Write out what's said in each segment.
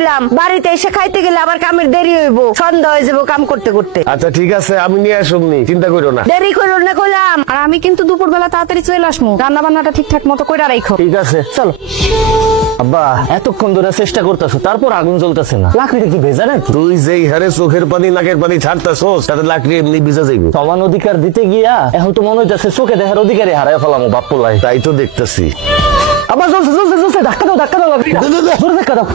কইলাম বাড়িতে এসে খাইতে গেলে আবার কামের দেরি হইব, সন্ধ্যা হয়ে যাবো কাম করতে করতে। আচ্ছা ঠিক আছে, আমি নিয়ে আসুমনি, চিন্তা করো না। দেরি করো না কইলাম। আর আমি কিন্তু দুপুরবেলা তাড়াতাড়ি চলে আসবো, রান্না বান্নাটা ঠিকঠাক মতো কইরা রাখো। ঠিক আছে চলো। আব্বা এতক্ষণ ধরে চেষ্টা করতেছো, তারপর আগুন জ্বলতেছে না, লাকড়িটা কি ভেজা নাকি? তুই যেই হারে চোখের পানি নাকের পানি ছাড়তাছস, তাতে লাকড়ি এমনি ভিজা যাইবে। সমান অধিকার দিতে গিয়া এখন তো মনে হইতেছে চোখে দেখার অধিকারই হারাই ফেলামো বাপ্পলাই। তাই তো দেখতেছি। আবার জ্বলছে জ্বলছে জ্বলছে, ধাক্কা দাও ধাক্কা দাও, জোরে ধাক্কা দাও।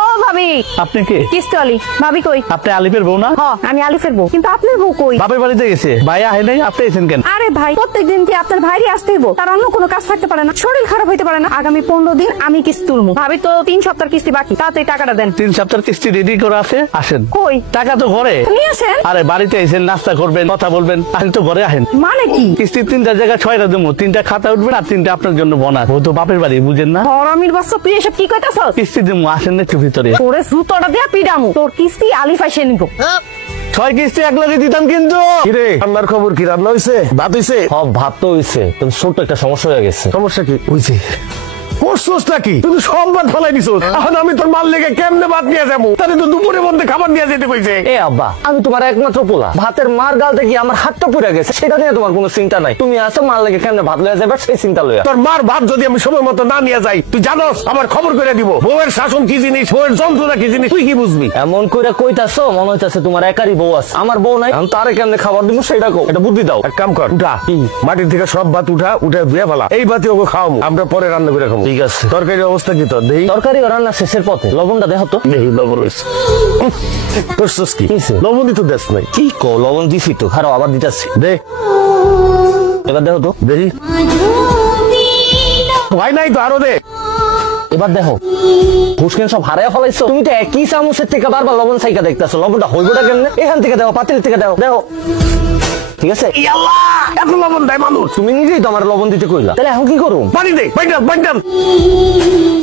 ও ভাবি, আপনি কে? কিস্তি আলি। ভাবি কই? আপনি আলিফের বউ না? হ্যাঁ আমি আলিফের বউ, কিন্তু আপনার বউ কই? বাপের বাড়িতে গেছে। ভাই আহে নাই, আপনি এসেছেন কেন? আরে ভাই, প্রত্যেকদিন কি আপনার ভাইরই আসতেই বউ? তার অন্য কোনো কাজ থাকতে পারে না? শরীর খারাপ হইতে পারে না? আগামী 15 দিন আমি কিস্তি তুলবো। ভাবি তো 3 সপ্তাহ কিস্তি বাকি, তাড়াতাড়ি টাকাটা দেন। 3 সপ্তাহের কিস্তি রেডি করে আছে, আসেন। কই টাকা তো ঘরে নিয়ে আসেন। আরে বাড়িতে এসেছেন, নাস্তা করবেন, কথা বলবেন, আসেন তো ঘরে আসেন। মানে কি? কিস্তি 3টা জায়গায় 6টা দেবো, 3টা খাতা উঠবেন আর 3টা আপনার জন্য বোনাস। ও তো বাপের বাড়ি, বুঝেন না? হরামির বাচ্চা, তুই এসব কি কইতাছস? কিস্তি দেবো, আসেন না একটু ভিতরে। তোরে জুতোটা দিয়া পিডামু, তোর কিস্তি আলিফ এসে নিব। 6 কিস্তি এক লাগে দিতাম কিন্তু। কিরে রান্নার খবর কি? রান্না হইছে? ভাত হইছে? সব ভাত তো হইছে, কিন্তু ছোট্ট একটা সমস্যা হয়ে গেছে। সমস্যা কি? হইছে করছস নাকি? তুই তো সব ভাত ফেলাই দিছস। এখন আমি তোর মাল লেগে কেমনে ভাত নিয়ে যাবো? তাহলে তো দুপুরের মধ্যে খাবার নিয়ে যেতে কইছে। এ আব্বা, আমি তোমার একমাত্র পোলা, ভাতের মার গাল থেকে আমার হাতটা পুড়ে গেছে, সেটা নিয়ে তোমার কোনো চিন্তা নাই। তুমি আসো, মাল লেগে কেমনে ভাত লয়ে যাবে সেই চিন্তা লইয়া। তোর মার ভাত যদি আমি সময় মতো না নিয়ে যাই, তুই জানোস আমার খবর করে দিব। বউয়ের শাসন কি জিনিস, বউয়ের যন্ত্রণা কি জিনিস, তুই কি বুঝবি? এমন করে কইতাছো মনে হইতাছে তোমার একারই বউ আছে, আমার বউ নাই। আমি তারে কেমনে খাবার দিব সেটা কও, এটা বুদ্ধি দাও। এক কাম কর, উঠা মাটির থেকে সব ভাত উঠে ধুয়ে ফেলা। এই ভাতে ওকে খাওয়াবো, আমরা পরে রান্না করে খাবো। ঠিক আছে। তরকারির অবস্থা কি তোর? দেই তরকারি রান্না শেষের পথে, লবণটা দেখো তো। দেই লবণ হয়েছে। করছস কি? কিসে? লবণ দিতে দেশ নাই। কি কো, লবণ দিছি তো, খারাপ আবার দিতাছি। দে এবার দেখো তো। দেখি হয় নাই তো, আরো দে। এবার দেখো, ফুসকেন সব হারাইয়া ফেলাইছো। তুমি তো একই চামচের থেকে বারবার লবণ চাইকা দেখতেছো, লবণটা হইবটা কেমনে? এখান থেকে দেখো, পাতিল থেকে দেখো, দেখো ঠিক আছে। এত লবণ দেয় মানুষ? তুমি নিজেই তো আমার লবণ দিতে কইলা, তাহলে এখন কি করুম? পানি দে, বাইন্ডাম।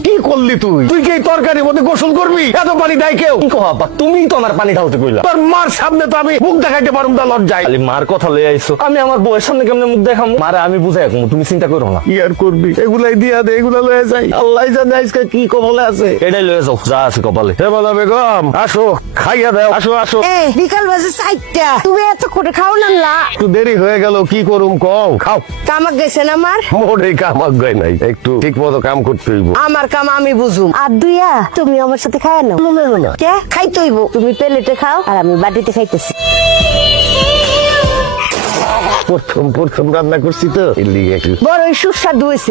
কি করলি তুই? তুই কি এই তরকারির মধ্যে গোসল করবি? এত পানি দেয় কেউ? কি কো আব্বা, তুমিই তো আমার পানি ঢালতে কইলা। তোর মার সামনে তো আমি মুখ দেখাইতে পারুম না, লজ্জায়। খালি মার কথা লয়ে আইছো, আমি আমার বউয়ের সামনে কেমনে মুখ দেখামু? মারে আমি বুঝাই রাখবো, তুমি চিন্তা করো না। কি আর করবি? এগুলাই দিয়া দে, এগুলা লয়ে যাই। আল্লাহ জানে আজকে কি কপালে আছে। এটাই লয়ে যাও, যা আছে কপালে। হে বলা বেগম, আসো খাইয়া দাও, আসো আসো। বিকাল বাজে 4টা, তুমি এত করে খাও না? একটু দেরি হয়ে গেল, কি করুম কও? খাও। কামাক গেছেন আমার? মোরে কামাক গায় নাই, একটু ঠিক মতো কাম করতে হইব। আমার কাম আমি বুঝুম। আর দুইয়া তুমি আমার সাথে খায় না? না কে খাইতে হইব? তুমি প্লেটে খাও আর আমি বাটিতে খাইতেছি। প্রথম রান্না করছি তো, এর লিগে একটু বড় সুস্বাদু হয়েছে।